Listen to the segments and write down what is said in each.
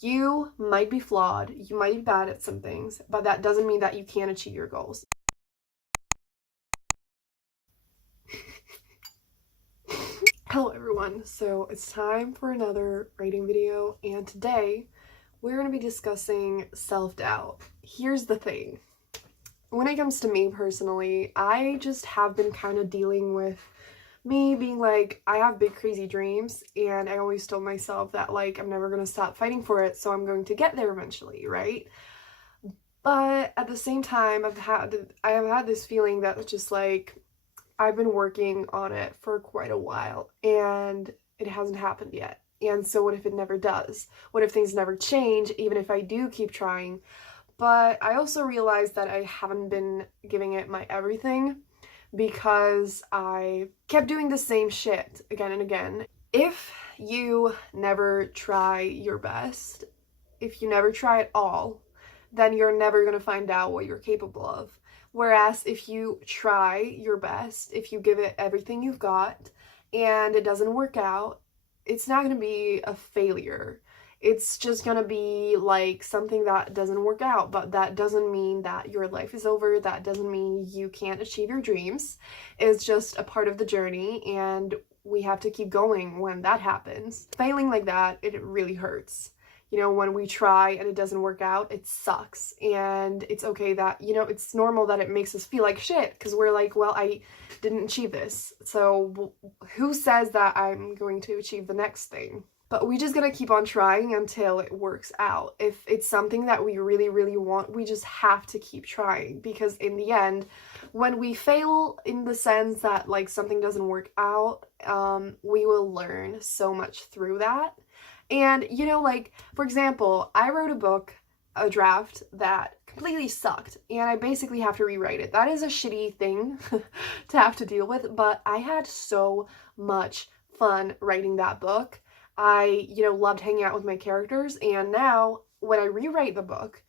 You might be flawed, you might be bad at some things, but that doesn't mean that you can't achieve your goals. Hello everyone, so it's time for another writing video, and today we're going to be discussing self-doubt. Here's the thing. When it comes to me personally, I just have been kind of dealing with me being like, I have big crazy dreams, and I always told myself that like I'm never going to stop fighting for it, so I'm going to get there eventually, right? But at the same time, I have had this feeling that it's just like I've been working on it for quite a while and it hasn't happened yet. And so what if it never does? What if things never change, even if I do keep trying? But I also realized that I haven't been giving it my everything because I kept doing the same shit again and again. If you never try your best, if you never try at all, then you're never going to find out what you're capable of. Whereas if you try your best, if you give it everything you've got and it doesn't work out, it's not going to be a failure. It's just going to be like something that doesn't work out, but that doesn't mean that your life is over. That doesn't mean you can't achieve your dreams. It's just a part of the journey, and we have to keep going when that happens. Failing like that, it really hurts. You know, when we try and it doesn't work out, it sucks. And it's okay that, you know, it's normal that it makes us feel like shit because we're like, well, I didn't achieve this. So who says that I'm going to achieve the next thing? But we just gotta keep on trying until it works out. If it's something that we really, really want, we just have to keep trying, because in the end, when we fail in the sense that like something doesn't work out, we will learn so much through that. And, you know, like, for example, I wrote a draft that completely sucked, and I basically have to rewrite it. That is a shitty thing to have to deal with, but I had so much fun writing that book. I, you know, loved hanging out with my characters, and now when I rewrite the book,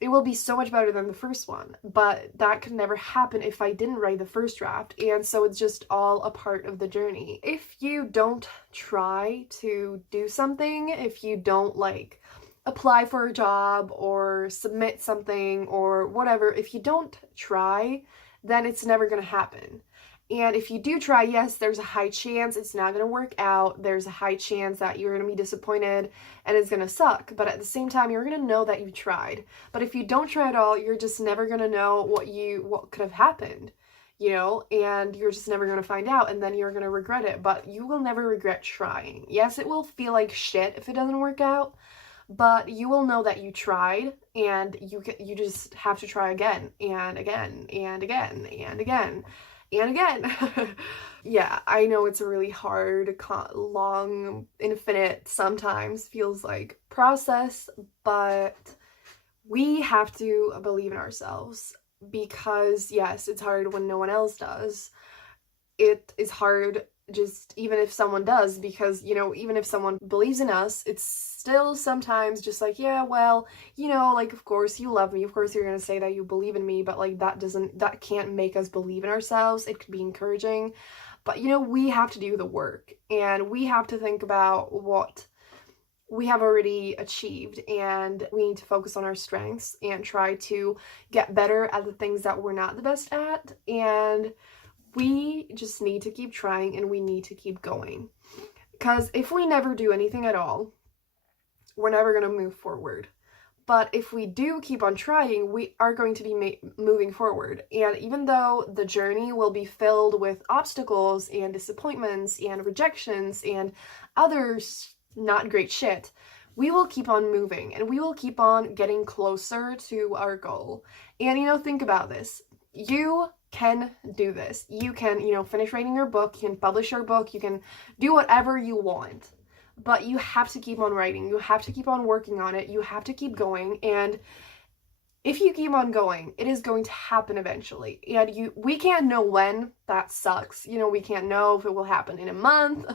it will be so much better than the first one, but that could never happen if I didn't write the first draft, and so it's just all a part of the journey. If you don't try to do something, if you don't like apply for a job or submit something or whatever, if you don't try, then it's never gonna happen. And if you do try, yes, there's a high chance it's not going to work out. There's a high chance that you're going to be disappointed and it's going to suck. But at the same time, you're going to know that you tried. But if you don't try at all, you're just never going to know what could have happened, you know, and you're just never going to find out, and then you're going to regret it. But you will never regret trying. Yes, it will feel like shit if it doesn't work out, but you will know that you tried, and you just have to try again and again and again and again and again. Yeah, I know it's a really hard, long, infinite, sometimes feels like process, but we have to believe in ourselves, because yes, it's hard when no one else does. It is hard just even if someone does, because, you know, even if someone believes in us, it's still sometimes just like, yeah, well, you know, like, of course you love me, of course you're gonna say that you believe in me, but like that can't make us believe in ourselves. It could be encouraging, but you know, we have to do the work, and we have to think about what we have already achieved, and we need to focus on our strengths and try to get better at the things that we're not the best at, and we just need to keep trying, and we need to keep going. Because if we never do anything at all, we're never going to move forward. But if we do keep on trying, we are going to be moving forward. And even though the journey will be filled with obstacles and disappointments and rejections and other not great shit, we will keep on moving, and we will keep on getting closer to our goal. And, you know, think about this. You can do this. You can, you know, finish writing your book, you can publish your book, you can do whatever you want. But you have to keep on writing. You have to keep on working on it. You have to keep going. And if you keep on going, it is going to happen eventually. And we can't know when. That sucks. You know, we can't know if it will happen in a month,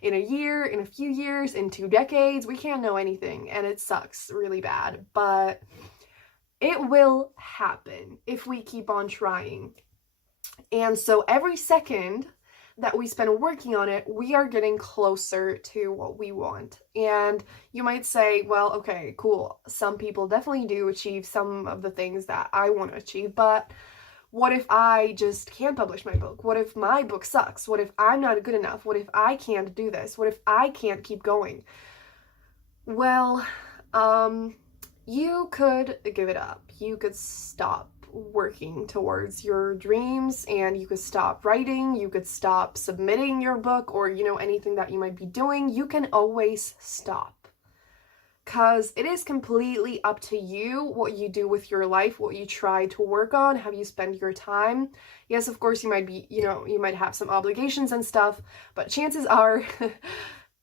in a year, in a few years, in 2 decades. We can't know anything, and it sucks really bad. But it will happen if we keep on trying. And so every second that we spend working on it, we are getting closer to what we want. And you might say, well, okay, cool. Some people definitely do achieve some of the things that I want to achieve, but what if I just can't publish my book? What if my book sucks? What if I'm not good enough? What if I can't do this? What if I can't keep going? Well, you could give it up. You could stop working towards your dreams, and you could stop writing. You could stop submitting your book, or, you know, anything that you might be doing. You can always stop. Because it is completely up to you what you do with your life, what you try to work on, how you spend your time. Yes, of course, you might be, you know, you might have some obligations and stuff, but chances are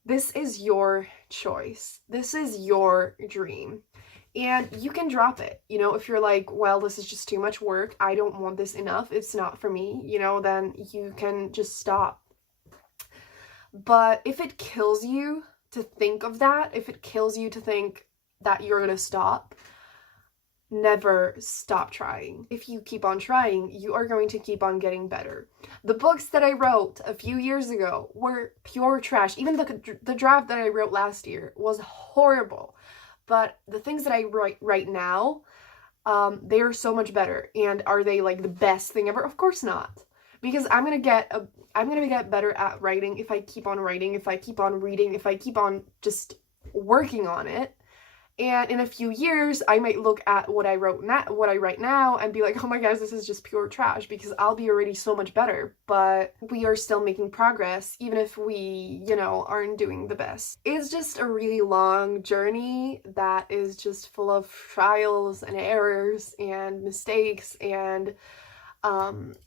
this is your choice. This is your dream. And you can drop it. You know, if you're like, well, this is just too much work, I don't want this enough, it's not for me, you know, then you can just stop. But if it kills you to think of that, if it kills you to think that you're gonna stop, never stop trying. If you keep on trying, you are going to keep on getting better. The books that I wrote a few years ago were pure trash. Even the draft that I wrote last year was horrible. But the things that I write right now, they are so much better. And are they like the best thing ever? Of course not. Because I'm gonna get better at writing if I keep on writing, if I keep on reading, if I keep on just working on it. And in a few years, I might look at what I write now and be like, oh my gosh, this is just pure trash, because I'll be already so much better. But we are still making progress, even if we, you know, aren't doing the best. It's just a really long journey that is just full of trials and errors and mistakes and,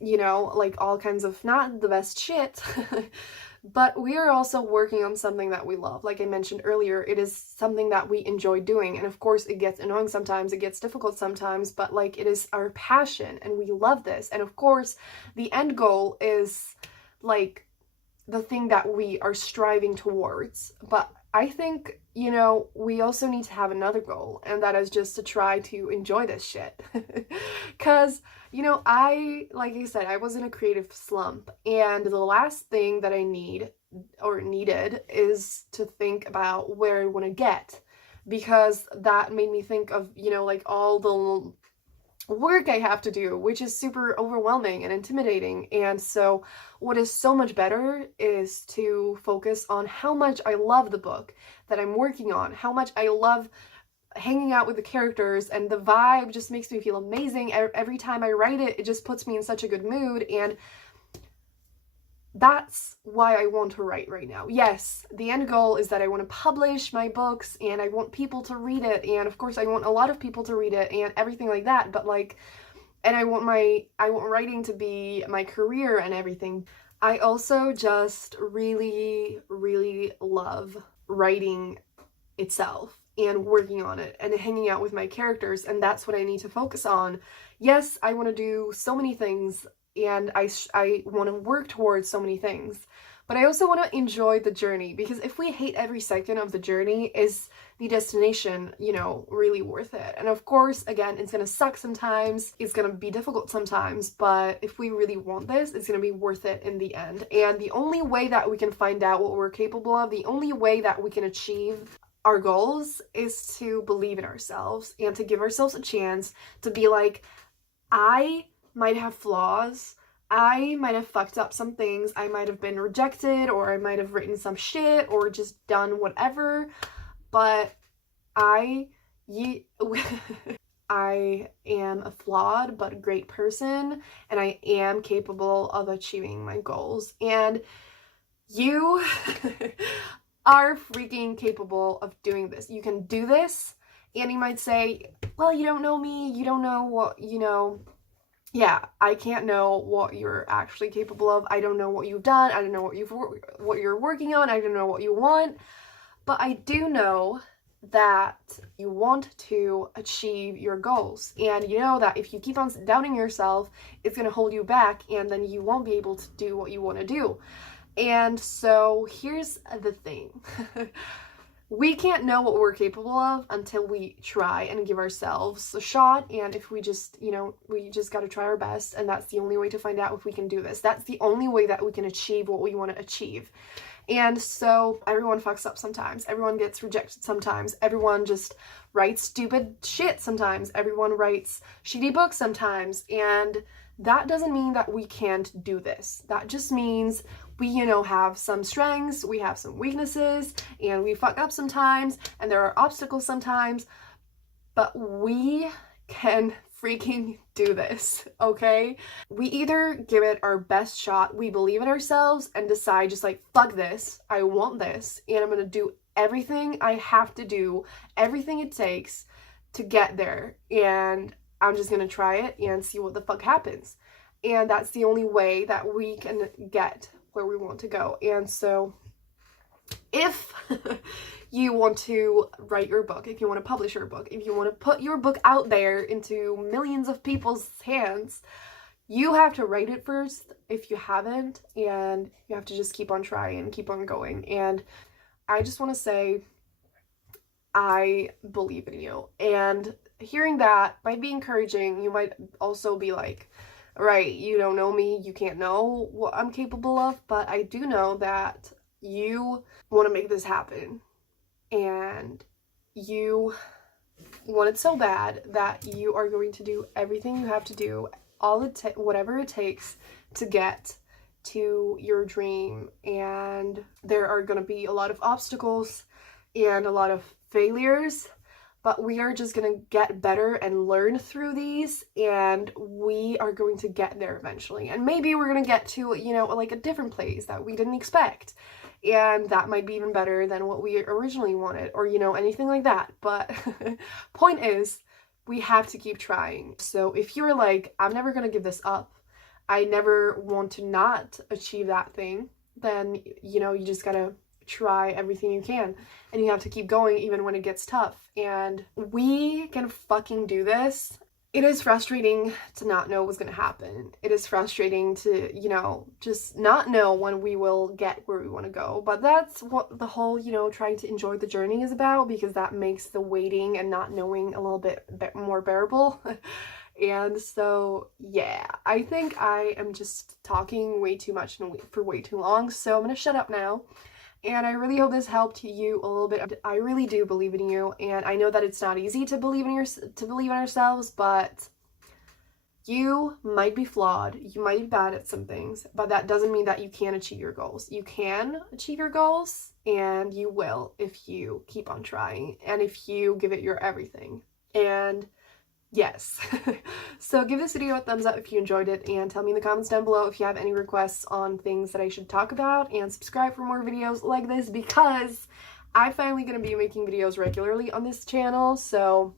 you know, like all kinds of not the best shit. But we are also working on something that we love. Like I mentioned earlier, it is something that we enjoy doing. And of course, it gets annoying sometimes, it gets difficult sometimes, but like it is our passion and we love this. And of course, the end goal is like the thing that we are striving towards. But I think, you know, we also need to have another goal, and that is just to try to enjoy this shit. Because, you know, like I said, I was in a creative slump, and the last thing that I needed is to think about where I want to get, because that made me think of, you know, like all the work I have to do, which is super overwhelming and intimidating. And so what is so much better is to focus on how much I love the book that I'm working on, how much I love hanging out with the characters, and the vibe just makes me feel amazing. Every time I write it, it just puts me in such a good mood, and that's why I want to write right now. Yes, the end goal is that I want to publish my books, and I want people to read it, and of course I want a lot of people to read it and everything like that, but like, and I want writing to be my career and everything. I also just really, really love writing itself and working on it and hanging out with my characters, and that's what I need to focus on. Yes, I want to do so many things, and I want to work towards so many things, but I also want to enjoy the journey, because if we hate every second of the journey, is the destination, you know, really worth it? And of course, again, it's gonna suck sometimes, it's gonna be difficult sometimes, but if we really want this, it's gonna be worth it in the end. And the only way that we can find out what we're capable of, the only way that we can achieve our goals, is to believe in ourselves and to give ourselves a chance to be like, I might have flaws, I might have fucked up some things, I might have been rejected, or I might have written some shit, or just done whatever, but I am a flawed but great person, and I am capable of achieving my goals, and you are freaking capable of doing this. You can do this. And you might say, well, you don't know me, you don't know what, you know. Yeah, I can't know what you're actually capable of. I don't know what you've done. I don't know what you're working on. I don't know what you want. But I do know that you want to achieve your goals. And you know that if you keep on doubting yourself, it's going to hold you back, and then you won't be able to do what you want to do. And so here's the thing. we can't know what we're capable of until we try and give ourselves a shot. And if we just, we just got to try our best. And that's the only way to find out if we can do this. That's the only way that we can achieve what we want to achieve. And so everyone fucks up sometimes. Everyone gets rejected sometimes. Everyone just writes stupid shit sometimes. Everyone writes shitty books sometimes. And that doesn't mean that we can't do this. That just means we, have some strengths, we have some weaknesses, and we fuck up sometimes, and there are obstacles sometimes, but we can freaking do this, okay? We either give it our best shot, we believe in ourselves, and decide just like, fuck this, I want this, and I'm gonna do everything I have to do, everything it takes to get there, and I'm just gonna try it and see what the fuck happens. And that's the only way that we can get where we want to go. And so if you want to write your book, if you want to publish your book, if you want to put your book out there into millions of people's hands, you have to write it first if you haven't, and you have to just keep on trying, keep on going. And I just want to say, I believe in you. And hearing that might be encouraging. You might also be like, right, you don't know me, you can't know what I'm capable of, but I do know that you want to make this happen, and you want it so bad that you are going to do everything you have to do, whatever it takes to get to your dream. And there are going to be a lot of obstacles and a lot of failures, but we are just going to get better and learn through these, and we are going to get there eventually. And maybe we're going to get to, like a different place that we didn't expect. And that might be even better than what we originally wanted, or, anything like that. But point is, we have to keep trying. So if you're like, I'm never going to give this up, I never want to not achieve that thing, then, you just got to try everything you can, and you have to keep going even when it gets tough. And we can fucking do this. It is frustrating to not know what's gonna happen. It is frustrating to, just not know when we will get where we want to go. But that's what the whole, trying to enjoy the journey is about, because that makes the waiting and not knowing a little bit more bearable. And so, yeah, I think I am just talking way too much and for way too long, so I'm gonna shut up now. And I really hope this helped you a little bit. I really do believe in you, and I know that it's not easy to believe in ourselves, but you might be flawed, you might be bad at some things, but that doesn't mean that you can't achieve your goals. You can achieve your goals, and you will if you keep on trying and if you give it your everything. And yes. So give this video a thumbs up if you enjoyed it, and tell me in the comments down below if you have any requests on things that I should talk about, and subscribe for more videos like this, because I'm finally going to be making videos regularly on this channel. So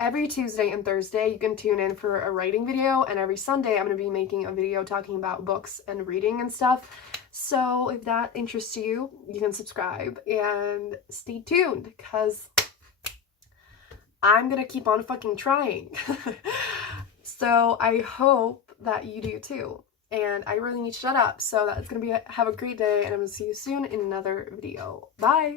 every Tuesday and Thursday you can tune in for a writing video, and every Sunday I'm going to be making a video talking about books and reading and stuff. So if that interests you, you can subscribe and stay tuned, because I'm gonna keep on fucking trying. So I hope that you do too. And I really need to shut up. So that's gonna be have a great day, and I'm gonna see you soon in another video. Bye!